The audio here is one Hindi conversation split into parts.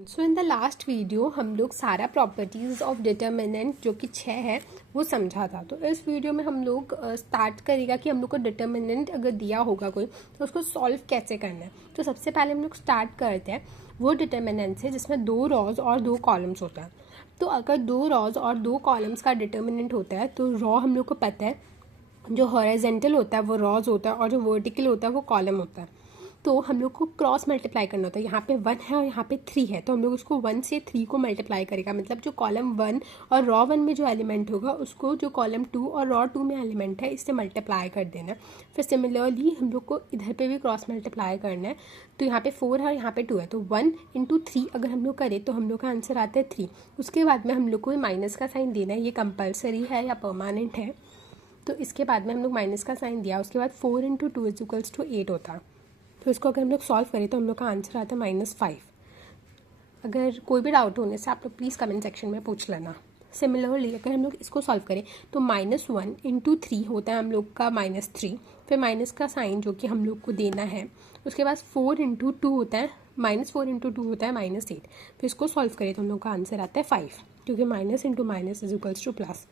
So in the last video हम लोग सारा प्रॉपर्टीज़ ऑफ डिटर्मिनेंट जो कि 6 है वो समझा था। तो इस वीडियो में हम लोग स्टार्ट करेगा कि हम लोग को डिटर्मिनेंट अगर दिया होगा कोई तो उसको सॉल्व कैसे करना है। तो सबसे पहले हम लोग स्टार्ट करते हैं वो डिटर्मिनेंट से जिसमें 2 रॉज और 2 कॉलम्स होता है। तो अगर 2 रॉज और 2 कॉलम्स का डिटर्मिनेंट होता है तो रॉ हम लोग को पता है जो हॉरिजॉन्टल होता है वो रॉज होता है और जो वर्टिकल होता है वो कॉलम होता है। तो हम लोग को क्रॉस मल्टीप्लाई करना होता है। यहाँ पे 1 है और यहाँ पे 3 है तो हम लोग उसको 1 से 3 को मल्टीप्लाई करेगा। मतलब जो कॉलम 1 और रॉ 1 में जो एलिमेंट होगा उसको जो कॉलम 2 और रॉ 2 में एलिमेंट है इससे मल्टीप्लाई कर देना। फिर सिमिलरली हम लोग को इधर पे भी क्रॉस मल्टीप्लाई करना है। तो यहाँ पे 4 है और यहाँ पे 2 है तो 1 इंटू 3 अगर हम लोग करें तो हम लोग का आंसर आता है 3। उसके बाद में हम लोग को माइनस का साइन देना है। ये कंपलसरी है या परमानेंट है। तो इसके बाद में हम लोग माइनस का साइन दिया। उसके बाद 4 इंटू 2 इज इक्वल्स टू 8 होता है। तो इसको अगर हम लोग सॉल्व करें तो हम लोग का आंसर आता है -5। अगर कोई भी डाउट होने से आप लोग प्लीज़ कमेंट सेक्शन में पूछ लेना। सिमिलरली अगर हम लोग इसको सॉल्व करें तो -1 इंटू 3 होता है हम लोग का -3। फिर माइनस का साइन जो कि हम लोग को देना है। उसके बाद 4 इंटू 2 होता है -4 इंटू 2 होता है -8। फिर इसको सॉल्व करें तो हम लोग का आंसर आता है 5 क्योंकि minus into minus is equals two plus.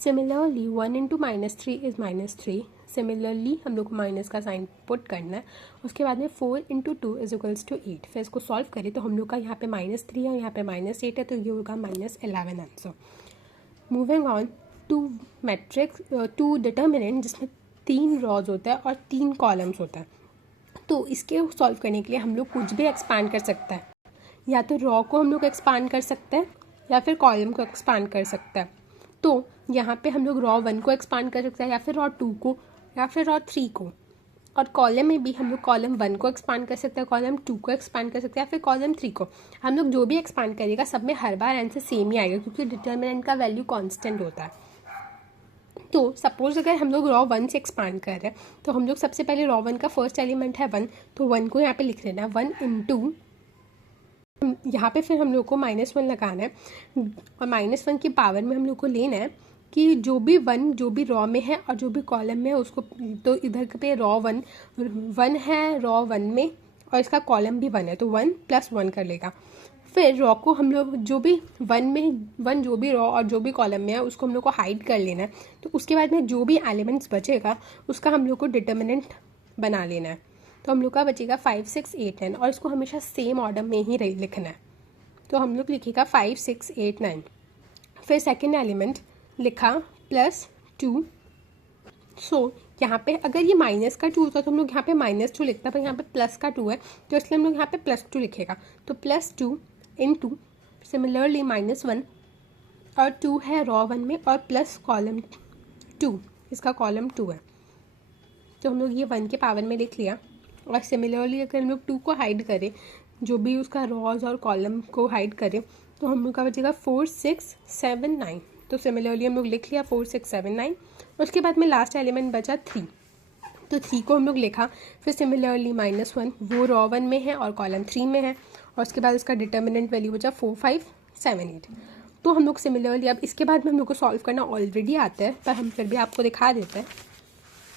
Similarly 1 into -3 is -3। Similarly हम लोग को माइनस का साइन पुट करना है। उसके बाद में 4 इंटू 2 इज इक्वल्स टू 8। फिर इसको सॉल्व करें तो हम लोग का यहाँ पे -3 है यहाँ पे -8 है तो ये होगा -11 answer. Moving on to matrix to determinant जिसमें 3 रॉज होता है और 3 कॉलम्स होता है। तो इसके सॉल्व करने के लिए हम लोग कुछ भी एक्सपांड कर सकता है। या तो रॉ को हम लोग एक्सपांड कर सकते हैं या फिर कॉलम को एक्सपांड कर सकते हैं। तो यहाँ पे हम लोग रॉ 1 को एक्सपांड कर सकते हैं या फिर रॉ 2 को या फिर रॉ 3 को। और कॉलम में भी हम लोग कॉलम 1 को एक्सपांड कर सकते हैं, कॉलम 2 को एक्सपांड कर सकते हैं या फिर कॉलम 3 को। हम लोग जो भी एक्सपांड करेगा सब में हर बार आंसर सेम ही आएगा क्योंकि डिटर्मिनेंट का वैल्यू कांस्टेंट होता है। तो सपोज अगर हम लोग रॉ 1 से एक्सपांड कर रहे हैं तो हम लोग सबसे पहले रॉ 1 का फर्स्ट एलिमेंट है 1 तो 1 को यहाँ पे लिख लेना है 1 इंटू यहाँ पे फिर हम लोग को -1 लगाना है और -1 की पावर में हम लोग को लेना है कि जो भी रॉ में है और जो भी कॉलम में है उसको। तो इधर पे रॉ 1 है रॉ 1 में और इसका कॉलम भी 1 है तो 1 + 1 कर लेगा। फिर रॉ को हम लोग जो भी 1 जो भी रॉ और जो भी कॉलम में है उसको हम लोग को हाइड कर लेना है। तो उसके बाद में जो भी एलिमेंट्स बचेगा उसका हम लोग को डिटर्मिनेंट बना लेना है। तो हम लोग का बचेगा 5 6 8 9 और इसको हमेशा सेम ऑर्डर में ही लिखना है। तो हम लोग लिखेगा 5 6 8 9। फिर सेकेंड एलिमेंट लिखा +2। सो यहाँ पे अगर ये माइनस का 2 होता तो हम लोग यहाँ पे -2 लिखता पर यहाँ पे प्लस का 2 है तो इसलिए हम लोग यहाँ पे +2 लिखेगा। तो +2 इंटू सिमिलरली -1 और 2 है रॉ 1 में और प्लस कॉलम 2 इसका कॉलम 2 है तो हम लोग ये 1 के पावर में लिख लिया। और सिमिलरली अगर हम लोग 2 को हाइड करें जो भी उसका रॉज और कॉलम को हाइड करें तो हम लोग का बचेगा 4 6 7 9। तो सिमिलरली हम लोग लिख लिया 4 6 7 9। उसके बाद में लास्ट एलिमेंट बचा 3 तो 3 को हम लोग लिखा। फिर सिमिलरली -1 वो रॉ 1 में है और कॉलम 3 में है और उसके बाद इसका डिटर्मिनेंट वैल्यू बचा 4 5 7 8। तो हम लोग सिमिलरली अब इसके बाद में हम लोग को सॉल्व करना ऑलरेडी आता है पर हम फिर भी आपको दिखा देते हैं।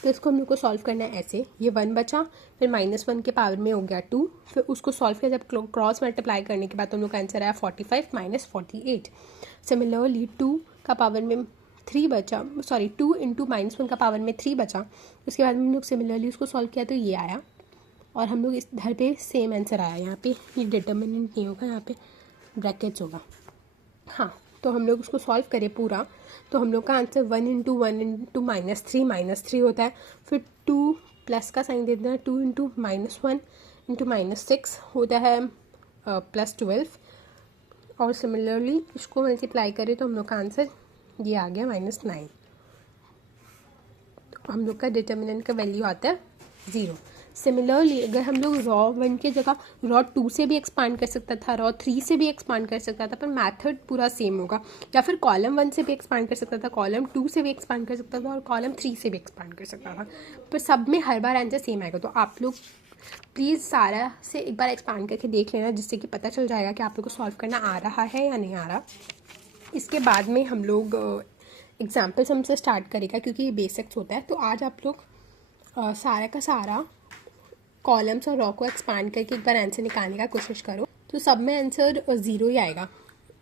तो इसको हम लोग को सॉल्व करना है ऐसे। ये 1 बचा फिर -1 के पावर में हो गया 2। फिर उसको सॉल्व किया जब क्रॉस मल्टीप्लाई करने के बाद तो हम लोग का आंसर आया 45 -48। सिमिलरली 2 का पावर में 3 बचा 2 इंटू -1 का पावर में 3 बचा। उसके बाद में हम लोग सिमिलरली उसको सॉल्व किया तो ये आया और हम लोग इस इधर पे सेम आंसर आया। यहाँ पे ये डिटर्मिनेंट नहीं होगा यहाँ पे ब्रैकेट्स होगा। हाँ तो हम लोग उसको सॉल्व करें पूरा तो हम लोग का आंसर 1 इंटू -3 होता है। फिर 2 प्लस का साइन दे देना है 2 इंटू -1 इंटू -6 होता है +12 और सिमिलरली इसको मल्टीप्लाई करें तो हम लोग का आंसर ये आ गया -9। तो हम लोग का डिटर्मिनेंट का वैल्यू आता है 0। सिमिलरली अगर हम लोग रॉ 1 की जगह रॉ 2 से भी एक्सपांड कर सकता था रॉ 3 से भी एक्सपांड कर सकता था पर मेथड पूरा सेम होगा। या फिर कॉलम 1 से भी एक्सपांड कर सकता था कॉलम 2 से भी एक्सपांड कर सकता था और कॉलम 3 से भी एक्सपांड कर सकता था पर सब में हर बार आंसर सेम आएगा। तो आप लोग प्लीज़ सारा से एक बार एक्सपांड करके देख लेना जिससे कि पता चल जाएगा कि आप लोग को सॉल्व करना आ रहा है या नहीं आ रहा। इसके बाद में हम लोग एग्जाम्पल्स हमसे स्टार्ट करेगा क्योंकि ये बेसिक्स होता है। तो आज आप लोग सारा का सारा कॉलम्स और रॉ को एक्सपांड करके एक बार आंसर निकालने का कोशिश करो। तो सब में आंसर 0 ही आएगा।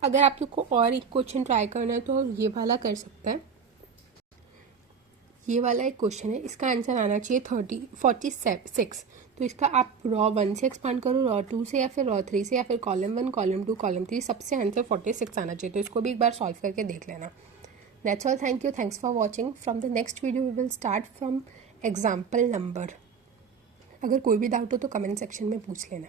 अगर आप लोग को और एक क्वेश्चन ट्राई करना है तो ये वाला कर सकते हैं। ये वाला एक क्वेश्चन है, इसका आंसर आना चाहिए 46। तो इसका आप रॉ 1 से एक्सपांड करो, रॉ 2 से, या फिर रॉ 3 से, या फिर कॉलम 1, कॉलम 2, कॉलम 3, सबसे आंसर 46 आना चाहिए। तो इसको भी एक बार सॉल्व करके देख लेना। That's all, thank you, thanks for watching. From the next video we will start from example number. अगर कोई भी डाउट हो तो कमेंट सेक्शन में पूछ लेना।